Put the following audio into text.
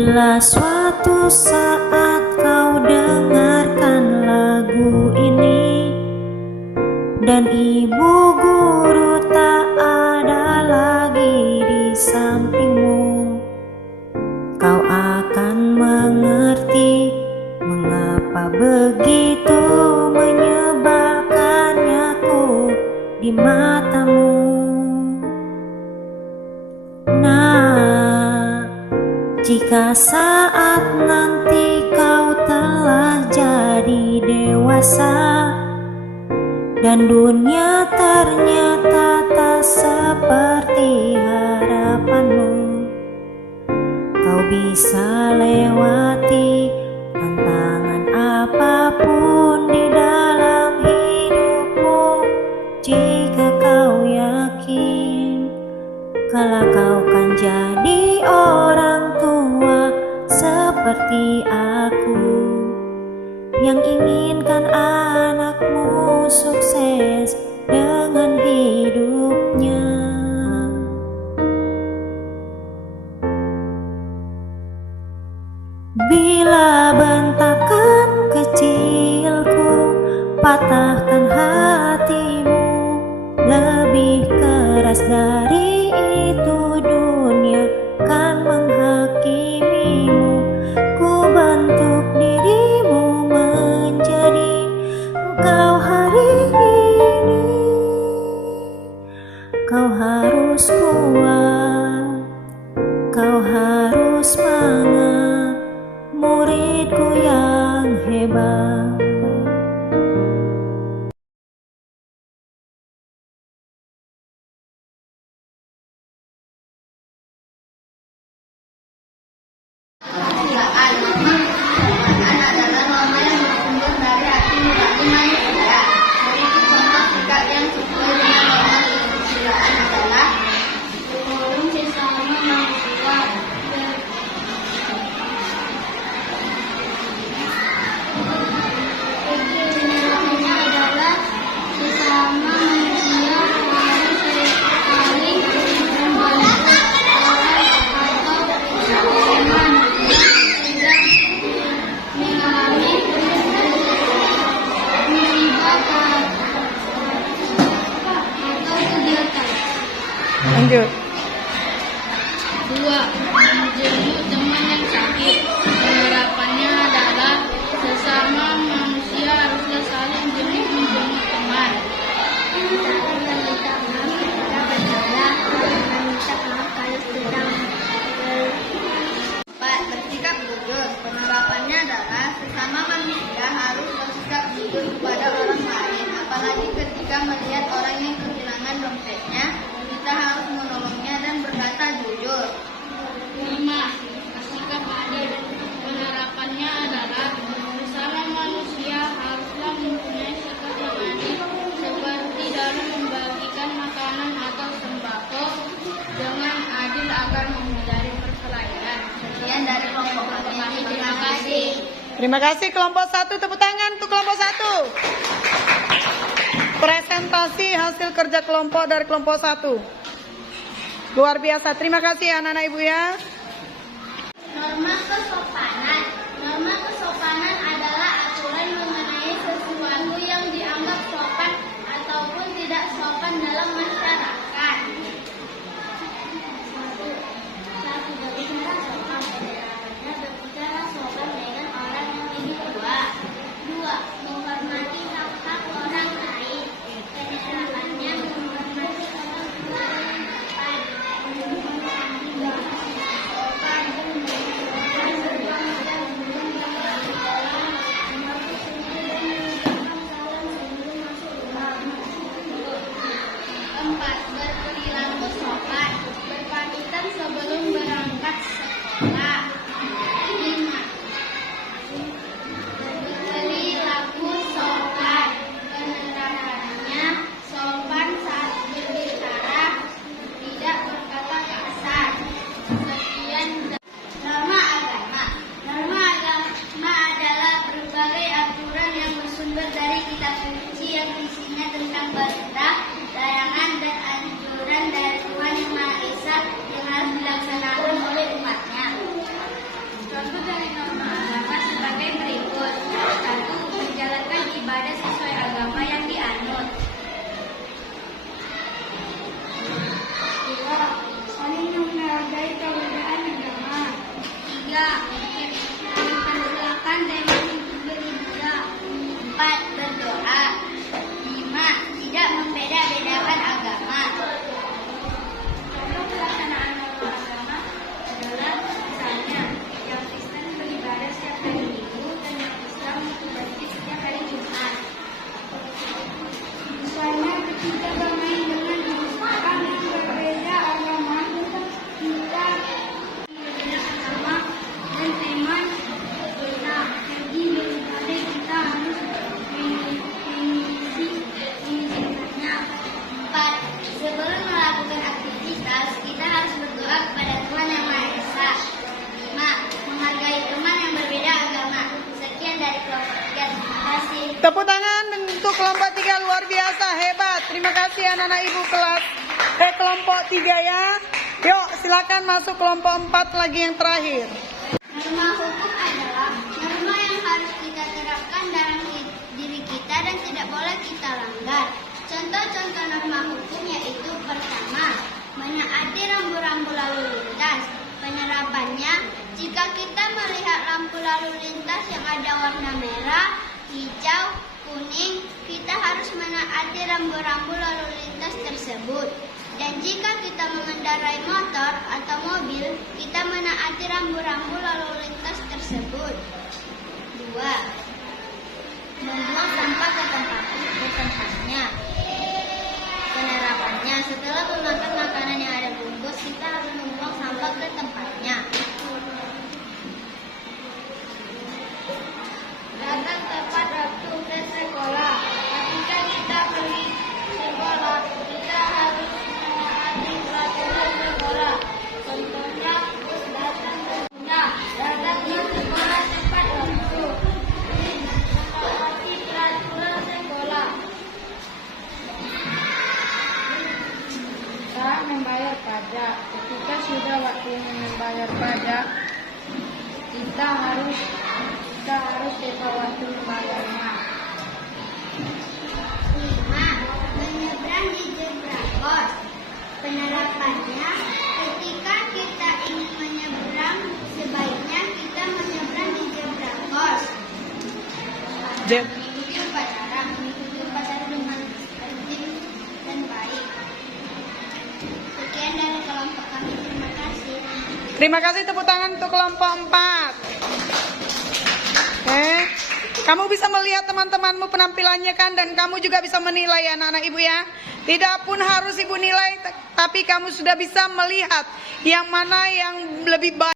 Bila suatu saat kau dengarkan lagu ini dan ibu guru tak ada lagi di sampingmu, kau akan mengerti mengapa begitu menyebalkannya ku di matamu. Jika saat nanti kau telah jadi dewasa dan dunia ternyata tak seperti harapanmu, kau bisa lewati tantangan apapun di dalam hidupmu jika kau yakin kalau kau kan jadi orang tua seperti aku yang inginkan anakmu sukses dengan hidupnya. Bila bentakan kecilku patahkan hatimu, lebih keras dari itu dunia kan menghakimimu. Ku bentuk dirimu menjadi engkau hari ini. Kau harus kuat, kau harus semangat, muridku yang hebat. Lanjut. 2. Menjenguk teman yang sakit. Penerapannya adalah sesama manusia haruslah saling menjenguk teman. 4. Bersikap jujur. Penerapannya adalah sesama manusia harus bersikap jujur kepada orang lain, apalagi ketika melihat orang yang kehilangan dompetnya. Kita harus menolongnya dan berkata jujur. 5. Bersikap adil. Penerapannya adalah sesama manusia haruslah mempunyai sikap yang adil, seperti dalam membagikan makanan atau sembako dengan adil agar menghindari perselainan. Sekian dari kelompok kami. Terima kasih. Terima kasih kelompok 1, tepuk tangan untuk kelompok 1. Presentasi hasil kerja kelompok dari kelompok 1. Luar biasa. Terima kasih anak-anak ibu ya. Norma kesopanan. Norma kesopanan adalah aturan mengenai sesuatu yang dianggap sopan ataupun tidak sopan dalam masyarakat. 1. Berbicara sopan. Penerapannya berbicara sopan dengan orang yang lebih tua. 2. Menghormati hak-hak orang lain. Penerapannya menghormati orang tua dan teman. Tepuk tangan untuk kelompok 3, luar biasa, hebat. Terima kasih anak-anak ibu kelompok 3 ya. Yuk silakan masuk kelompok 4 lagi yang terakhir. Norma hukum adalah norma yang harus kita terapkan dalam diri kita dan tidak boleh kita langgar. Contoh-contoh norma hukum yaitu pertama, menaati rambu-rambu lalu lintas. Penerapannya, jika kita melihat lampu lalu lintas yang ada warna merah, hijau, kuning, kita harus menaati rambu-rambu lalu lintas tersebut. Dan jika kita mengendarai motor atau mobil, kita menaati rambu-rambu lalu lintas tersebut. 2. Membuang sampah ke tempatnya. Penerapannya, setelah memakan makanan yang ada bungkus, kita harus membuang sampah ke tempatnya. Datang tepat waktu ke sekolah. Ketika kita pergi sekolah, kita harus menaati peraturan sekolah. Contohnya, bus datang tertunda. Datangnya sekolah tepat waktu. Menaati peraturan sekolah. Kita membayar pajak. Ketika sudah waktunya membayar pajak, kita harus tepat waktu membayarnya. 5. Menyeberang di zebra cross. Penerapannya, ketika kita ingin menyeberang, sebaiknya kita menyeberang di zebra cross. Mengikuti upacara dengan tertib dan baik. Sekian dari kelompok kami. Terima kasih. Terima kasih, tepuk tangan untuk kelompok 4. Kamu bisa melihat teman-temanmu penampilannya kan, dan kamu juga bisa menilai anak-anak ibu ya. Tidak pun harus ibu nilai, tapi kamu sudah bisa melihat yang mana yang lebih baik.